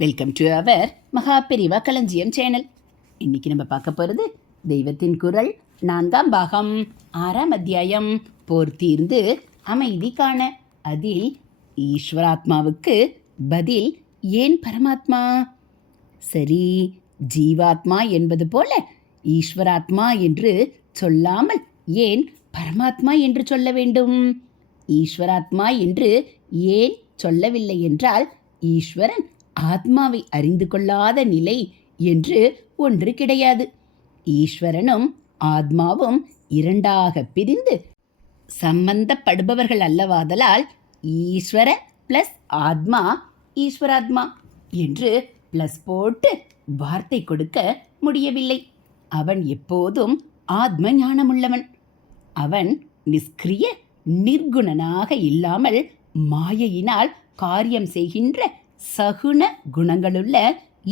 Welcome to our Maha Periyava களஞ்சியம் channel. இன்னைக்கு நம்ம பார்க்க போகிறது தெய்வத்தின் குரல் 4ஆம் பாகம் 6ஆம் அத்தியாயம் போர் தீர்ந்து அமைதி காண. அதில் ஈஸ்வராத்மாவுக்கு பதில் ஏன் பரமாத்மா? சரி, ஜீவாத்மா என்பது போல ஈஸ்வராத்மா என்று சொல்லாமல் ஏன் பரமாத்மா என்று சொல்ல வேண்டும்? ஈஸ்வராத்மா என்று ஏன் சொல்லவில்லை என்றால், ஈஸ்வரன் ஆத்மாவை அறிந்து கொள்ளாத நிலை என்று ஒன்று கிடையாது. ஈஸ்வரனும் ஆத்மாவும் இரண்டாக பிரிந்து சம்பந்தப்படுபவர்கள் அல்லவாதலால் ஈஸ்வர பிளஸ் ஆத்மா ஈஸ்வராத்மா என்று பிளஸ் போட்டு வார்த்தை கொடுக்க முடியவில்லை. அவன் எப்போதும் ஆத்ம ஞானமுள்ளவன். அவன் நிஷ்கிரிய நிர்குணனாக இல்லாமல் மாயையினால் காரியம் செய்கின்ற சகுண குணங்களுள்ள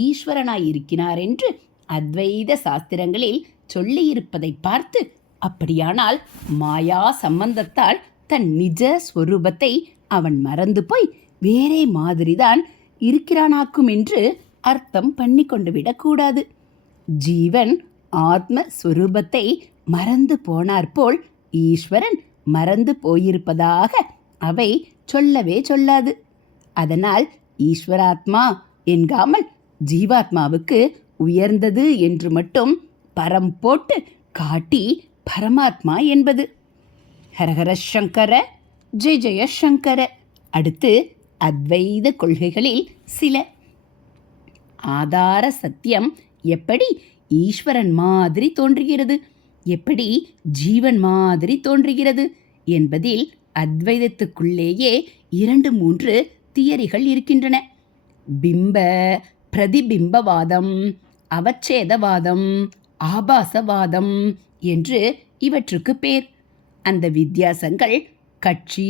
ஈஸ்வரனாயிருக்கிறார் என்று அத்வைத சாஸ்திரங்களில் சொல்லியிருப்பதை பார்த்து, அப்படியானால் மாயா சம்பந்தத்தால் தன் நிஜ ஸ்வரூபத்தை அவன் மறந்து போய் வேறே மாதிரிதான் இருக்கிறானாக்கும் என்று அர்த்தம் பண்ணி கொண்டு விடக்கூடாது. ஜீவன் ஆத்மஸ்வரூபத்தை மறந்து போனாற்போல் ஈஸ்வரன் மறந்து போயிருப்பதாக அவை சொல்லவே சொல்லாது. அதனால் ஈஸ்வராத்மா என்காமல் ஜீவாத்மாவுக்கு உயர்ந்தது என்று மட்டும் பரம் போட்டு காட்டி பரமாத்மா என்பது. ஹரஹர சங்கர, ஜெய ஜெய சங்கர. அடுத்து அத்வைத கொள்கைகளில் சில. ஆதார சத்தியம் எப்படி ஈஸ்வரன் மாதிரி தோன்றுகிறது, எப்படி ஜீவன் மாதிரி தோன்றுகிறது என்பதில் அத்வைதத்துக்குள்ளேயே 2-3 தியரிகள் இருக்கின்றன. பிம்ப பிரதிபிம்பவாதம், அவச்சேதவாதம், ஆபாசவாதம் என்று இவற்றுக்கு பேர். அந்த வித்தியாசங்கள் கட்சி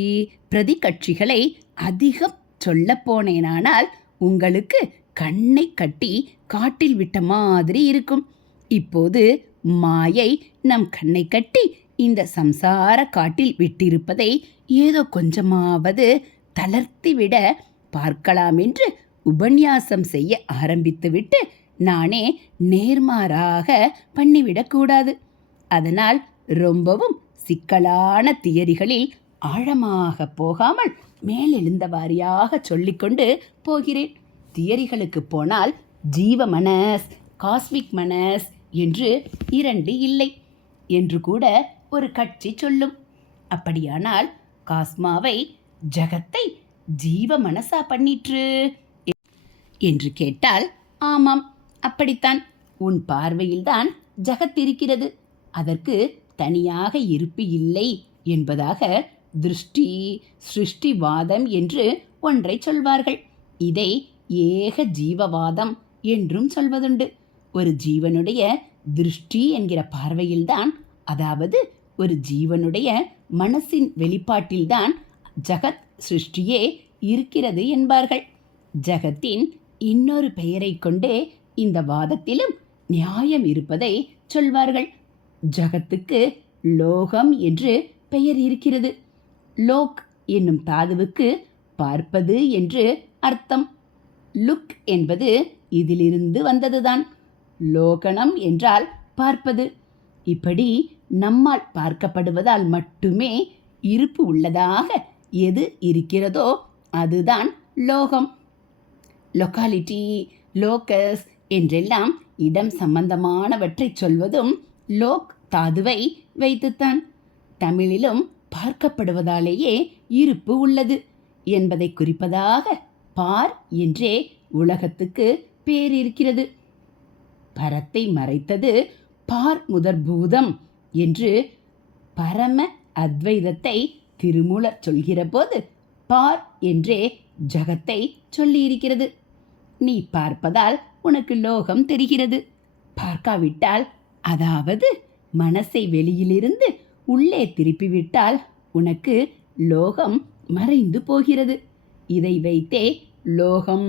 பிரதி கட்சிகளை அதிகம் சொல்ல போனேனானால் உங்களுக்கு கண்ணை கட்டி காட்டில் விட்ட மாதிரி இருக்கும். இப்போது மாயை நம் கண்ணை கட்டி இந்த சம்சார காட்டில் விட்டிருப்பதை ஏதோ கொஞ்சமாவது தளர்த்திவிட பார்க்கலாம் என்று உபன்யாசம் செய்ய ஆரம்பித்துவிட்டு நானே நேர்மாறாக பண்ணிவிடக்கூடாது. அதனால் ரொம்பவும் சிக்கலான தியரிகளில் ஆழமாக போகாமல் மேலெழுந்த வாரியாக சொல்லிக்கொண்டு போகிறேன். தியரிகளுக்கு போனால் ஜீவ மனஸ், காஸ்மிக் மனஸ் என்று 2 இல்லை என்று கூட ஒரு கட்சி சொல்லும். அப்படியானால் காஸ்மாவை, ஜகத்தை ஜீவ மனசா பண்ணிற்று என்று கேட்டால், ஆமாம், அப்படித்தான். உன் பார்வையில்தான் ஜகத் இருக்கிறது, அதற்கு தனியாக இருப்பு இல்லை என்பதாக திருஷ்டி சிருஷ்டிவாதம் என்று ஒன்றை சொல்வார்கள். இதை ஏக ஜீவவாதம் என்றும் சொல்வதுண்டு. ஒரு ஜீவனுடைய திருஷ்டி என்கிற பார்வையில்தான், அதாவது ஒரு ஜீவனுடைய மனசின் வெளிப்பாட்டில்தான் ஜகத் சிருஷ்டியே இருக்கிறது என்பார்கள். ஜகத்தின் இன்னொரு பெயரை கொண்டே இந்த வாதத்திலும் நியாயம் இருப்பதை சொல்வார்கள். ஜகத்துக்கு லோகம் என்று பெயர் இருக்கிறது. லோக் என்னும் தாதுவுக்கு பார்ப்பது என்று அர்த்தம். லுக் என்பது இதிலிருந்து வந்ததுதான். லோகனம் என்றால் பார்ப்பது. இப்படி நம்மால் பார்க்கப்படுவதால் மட்டுமே இருப்பு உள்ளதாக எது இருக்கிறதோ அதுதான் லோகம். லொக்காலிட்டி, லோக்கஸ் என்றெல்லாம் இடம் சம்பந்தமானவற்றை சொல்வதும் லோக் தாதுவை வைத்துத்தான். தமிழிலும் பார்க்கப்படுவதாலேயே இருப்பு உள்ளது என்பதை குறிப்பதாக பார் என்றே உலகத்துக்கு பேர் இருக்கிறது. பரத்தை மறைத்தது பார் முதற்பூதம் என்று பரம அத்வைதத்தை திருமூலர் சொல்கிற போது பார் என்றே ஜகத்தை சொல்லியிருக்கிறது. நீ பார்ப்பதால் உனக்கு லோகம் தெரிகிறது. பார்க்காவிட்டால், அதாவது மனசை வெளியிலிருந்து உள்ளே திருப்பிவிட்டால் உனக்கு லோகம் மறைந்து போகிறது. இதை வைத்தே லோகம்,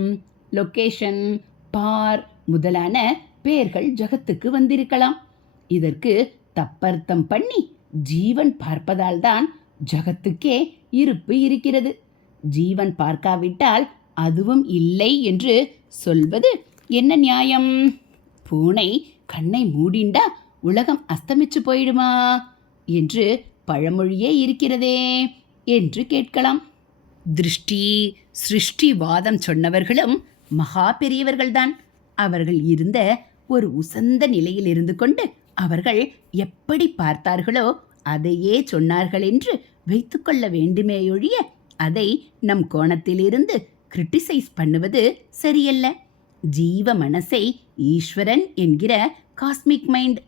லொகேஷன், பார் முதலான பெயர்கள் ஜகத்துக்கு வந்திருக்கலாம். இதற்கு தப்பர்த்தம் பண்ணி ஜீவன் பார்ப்பதால் தான் ஜகத்துக்கே இருப்பு இருக்கிறது. ஜீவன் பார்க்காவிட்டால் அதுவும் இல்லை என்று சொல்வது என்ன நியாயம்? பூனை கண்ணை மூடிண்டா உலகம் அஸ்தமிச்சு போயிடுமா என்று பழமொழியே இருக்கிறதே என்று கேட்கலாம். திருஷ்டி சிருஷ்டி வாதம் சொன்னவர்களும் மகா பெரியவர்கள்தான். அவர்கள் இருந்த ஒரு உசந்த நிலையில் இருந்து கொண்டு அவர்கள் எப்படி பார்த்தார்களோ அதையே சொன்னார்கள் என்று வைத்துக்கொள்ள வேண்டுமேயொழிய அதை நம் கோணத்திலிருந்து கிரிட்டிசைஸ் பண்ணுவது சரியல்ல. ஜீவ மனசை ஈஸ்வரன் என்கிற காஸ்மிக் மைண்ட்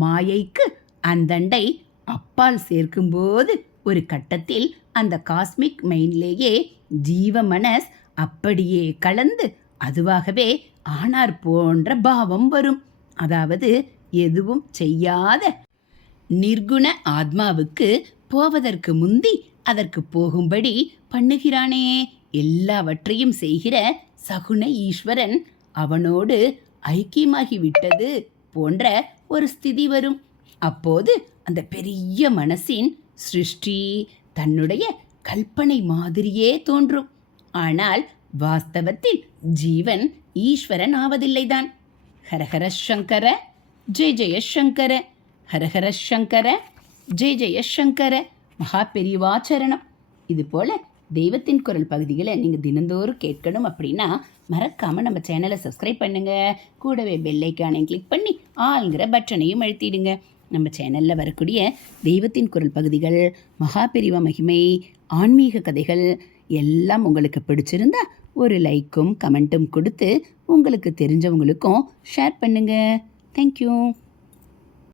மாயைக்கு அந்தண்டை அப்பால் சேர்க்கும்போது ஒரு கட்டத்தில் அந்த காஸ்மிக் மைண்ட்லேயே ஜீவ மனஸ் அப்படியே கலந்து அதுவாகவே ஆனார் போன்ற பாவம் வரும். அதாவது எதுவும் செய்யாத நிர்குண ஆத்மாவுக்கு போவதற்கு முந்தி அதற்கு போகும்படி பண்ணுகிறானே எல்லாவற்றையும் செய்கிற சகுண ஈஸ்வரன் அவனோடு ஐக்கியமாகிவிட்டது போன்ற ஒரு ஸ்திதி வரும். அப்போது அந்த பெரிய மனசின் சிருஷ்டி தன்னுடைய கல்பனை மாதிரியே தோன்றும். ஆனால் வாஸ்தவத்தில் ஜீவன் ஈஸ்வரன் ஆவதில்லைதான். ஹரஹர சங்கர ஜெய ஜெய சங்கர, ஹரஹர சங்கர ஜெய ஜெய சங்கர. மகா பெரியவாச்சரணம். இது போல் தெய்வத்தின் குரல் பகுதிகளை நீங்கள் தினந்தோறும் கேட்கணும் அப்படின்னா மறக்காமல் நம்ம சேனலை சப்ஸ்கிரைப் பண்ணுங்கள். கூடவே பெல்லைக்கானையும் கிளிக் பண்ணி ஆளுங்கிற பட்டனையும் அழுத்திடுங்க. நம்ம சேனலில் வரக்கூடிய தெய்வத்தின் குரல் பகுதிகள், மகா பெரியவா மகிமை, ஆன்மீக கதைகள் எல்லாம் உங்களுக்கு பிடிச்சிருந்தா ஒரு லைக்கும் கமெண்ட்டும் கொடுத்து உங்களுக்கு தெரிஞ்சவங்களுக்கும் ஷேர் பண்ணுங்கள். தேங்க்யூ.